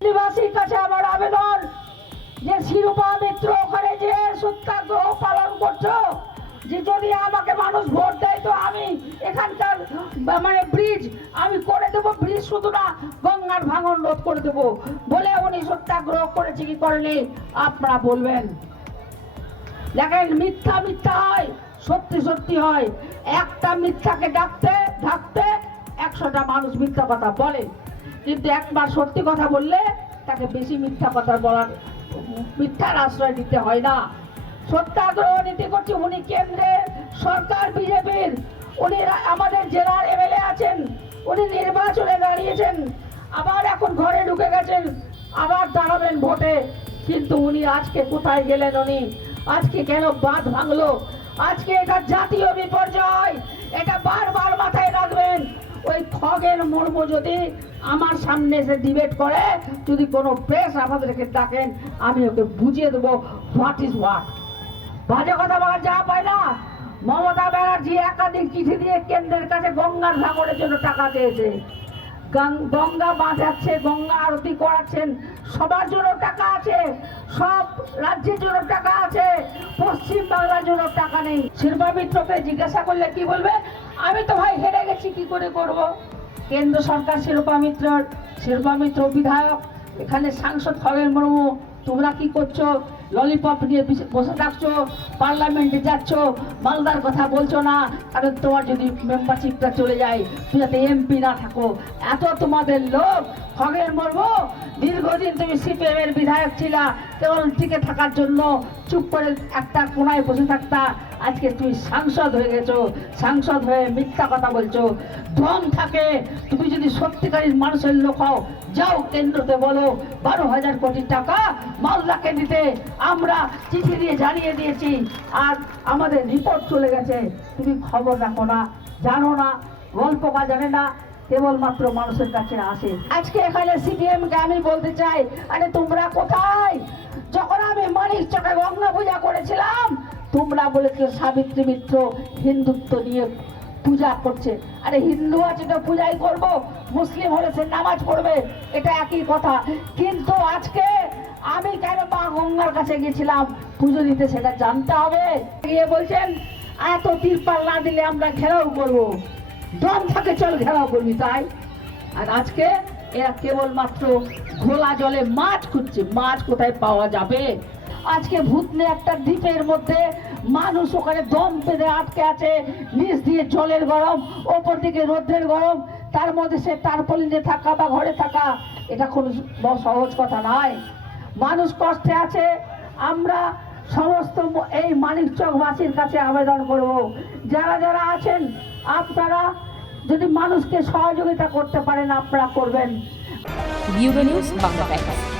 নিবাসীর কাছে আমার আবেদন যে শিরূপা মিত্র ওখানে যে সত্যাগ্রহ পালন করছো, যে যদি আমাকে মানুষ ভোট দেয় তো আমি এখানকার মানে ব্রিজ আমি করে দেবো, ব্রিজ শুধু না গঙ্গার ভাঙন রোধ করে দেবো বলে উনি সত্যাগ্রহ করেছে কি করেনি আপনারা বলবেন। দেখেন, মিথ্যা মিথ্যা হয়, সত্যি সত্যি হয়। একটা মিথ্যাকে ঢাকতে 100টা মানুষ মিথ্যা কথা বলে, কিন্তু একবার সত্যি কথা বললে তাকে বেশি মিথ্যা কথা বলার মিথ্যার আশ্রয় দিতে হয় না। সত্যাগ্রহ নীতি করছে উনি, কেন্দ্রের সরকার বিজেপির, উনি আমাদের জেলার এমএলএ আছেন, উনি নির্বাচনে দাঁড়িয়েছেন, আবার এখন ঘরে ঢুকে গেছেন, আবার দাঁড়াবেন ভোটে, কিন্তু উনি আজকে কোথায় গেলেন? উনি আজকে কেন বাঁধ ভাঙলো? আজকে এটা জাতীয় বিপর্যয়, এটা বারবার মাথায় রাখবেন। ওই খগেন মুর্মু যদি আমার সামনে এসে ডিবেট করে, যদি কোনো প্রেস আমাদেরকে ডাকেন, আমি ওকে বুঝিয়ে দেবো হোয়াট ইজ হোয়াট। বাজে কথা বলার যা পায় না। মমতা ব্যানার্জি একাধিক চিঠি দিয়ে কেন্দ্রের কাছে গঙ্গার ভাঙনের জন্য টাকা চেয়েছে, গঙ্গা বাঁচাচ্ছে, গঙ্গা আরতি করাচ্ছেন, সবার জন্য টাকা আছে, সব রাজ্যের জন্য টাকা আছে, পশ্চিম বাংলার জন্য টাকা নেই। শিল্পা মিত্রকে জিজ্ঞাসা করলে কি বলবে? আমি তো ভাই হেরে গেছি, কি করে করব? কেন্দ্র সরকার শিল্পা মিত্র বিধায়ক, এখানে সাংসদ খগেন মুর্মু, তোমরা কি করছো? ললিপপ নিয়ে বসে থাকছো, পার্লামেন্টে যাচ্ছ, মালদার কথা বলছো না, কারণ তোমার যদি মেম্বারশিপটা চলে যায়, তুমি যাতে এমপি না থাকো, এত তোমাদের লোক। খগেন মুর্মু, দীর্ঘদিন তুমি সিপিএম এর বিধায়ক ছিলা, কেবল টিকে থাকার জন্য চুপ করে একটা কোনায় বসে থাকতা, আজকে তুমি সাংসদ হয়ে গেছো, সাংসদ হয়ে মিথ্যা কথা বলছো। দম থাকে, তুমি যদি সত্যিকারের মানুষের লোক হও, যাও কেন্দ্রতে বলো 12,000 কোটি টাকা মালদাকে দিতে, আমরা চিঠি দিয়ে জানিয়ে দিয়েছি, আর আমাদের রিপোর্ট চলে গেছে। তুমি খবর রাখো না, জানো না, গল্প বা জানে না, কেবলমাত্র মানুষের কাছে আসে। আজকে এখানে সিপিএম কে আমি বলতে চাই, আরে তোমরা কোথায়? যখন আমি মানিকচকে গঙ্গা পূজা করেছিলাম, তোমরা বলেছো সাবিত্রী মিত্র হিন্দুত্ব নিয়ে পূজা করছে। আরে হিন্দু আছে তো পূজাই করব, মুসলিম হলে সে নামাজ পড়বে, এটা একই কথা। কিন্তু আজকে আমি কেন মা গঙ্গার কাছে গেছিলাম পুজো দিতে, সেটা জানতে হবে। গিয়ে বলছেন এত তিরপাল না দিলে আমরা ঘেরাও করবো, দম থাকে চল ঘেরাও করবি, তাই। আর আজকে এরা কেবলমাত্র ঘোলা জলে মাছ খুঁজছে, মাছ কোথায় পাওয়া যাবে। আজকে ভূতনে একটা দ্বীপের মধ্যে মানুষ ওখানে দম বেঁধে আটকে আছে, নিচ দিয়ে জলের গরম, ওপর দিকে রোদ্রের গরম, তার মধ্যে সে টারপলিনে থাকা বা ঘরে থাকা, এটা কোনো সহজ কথা নয়। মানুষ কষ্টে আছে। আমরা সমস্ত এই মানিকচকবাসীর কাছে আবেদন করব, যারা যারা আছেন আপনারা যদি মানুষকে সহযোগিতা করতে পারেন আপনারা করবেন। Bureau news Bangla Times.